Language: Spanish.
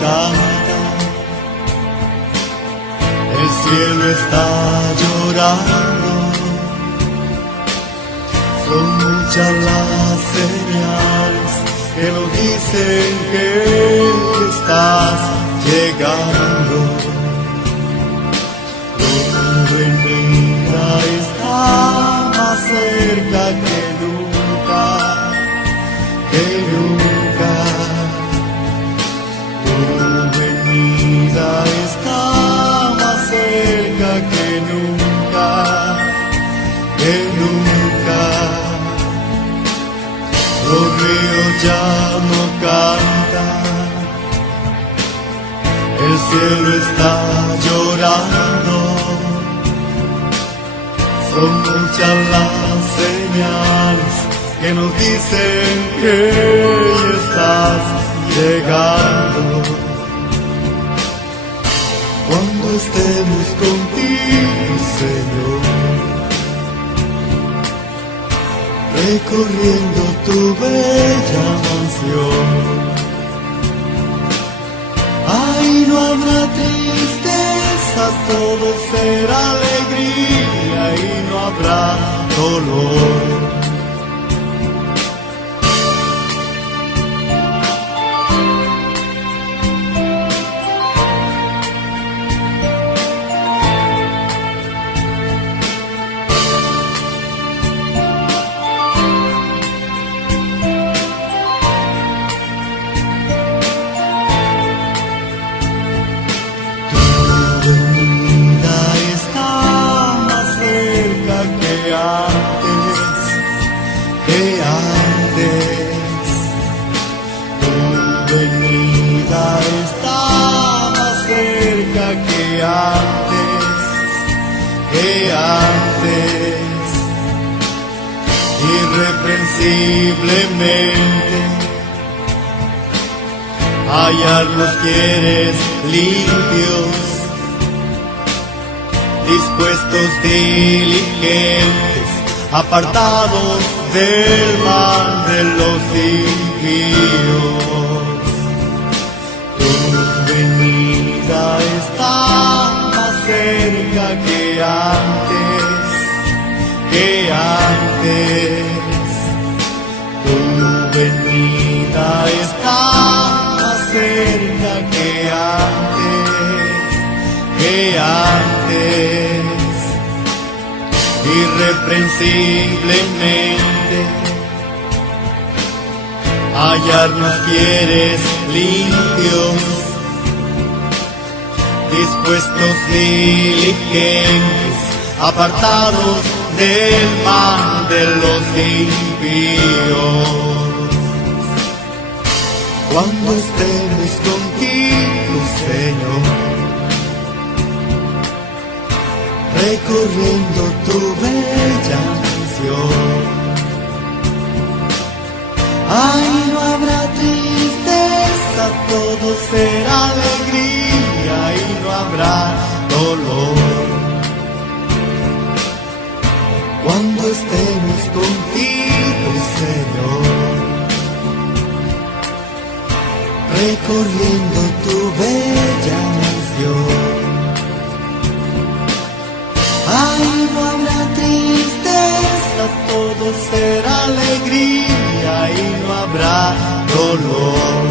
canta, el cielo está llorando, son muchas las señales que nos dicen que estás llegando. Tu venida está más cerca que nunca, que nunca. Tu venida está más cerca que nunca, que nunca. Los ríos ya no cantan, el cielo está llorando, son muchas las señales que nos dicen que estás llegando. Cuando estemos contigo, Señor, recorriendo tu bella mansión, ahí no habrá tristeza, todo será alegría y no habrá dolor. Tu venida está más cerca que antes, irreprensiblemente hallarlos quieres limpios, dispuestos, diligentes, apartados del mal de los impíos. Tu venida está más cerca que antes, que antes. Tu venida está más cerca que antes, irreprensiblemente hallarnos quieres limpios, dispuestos, diligentes, apartados del mal de los impíos. Cuando estemos contigo, Señor, recorriendo tu bella mansión, ahí no habrá tristeza, todo será alegría y no habrá dolor. Cuando estemos contigo, Señor, recorriendo tu bella mansión, ahí no habrá tristeza, todo será alegría y no habrá dolor.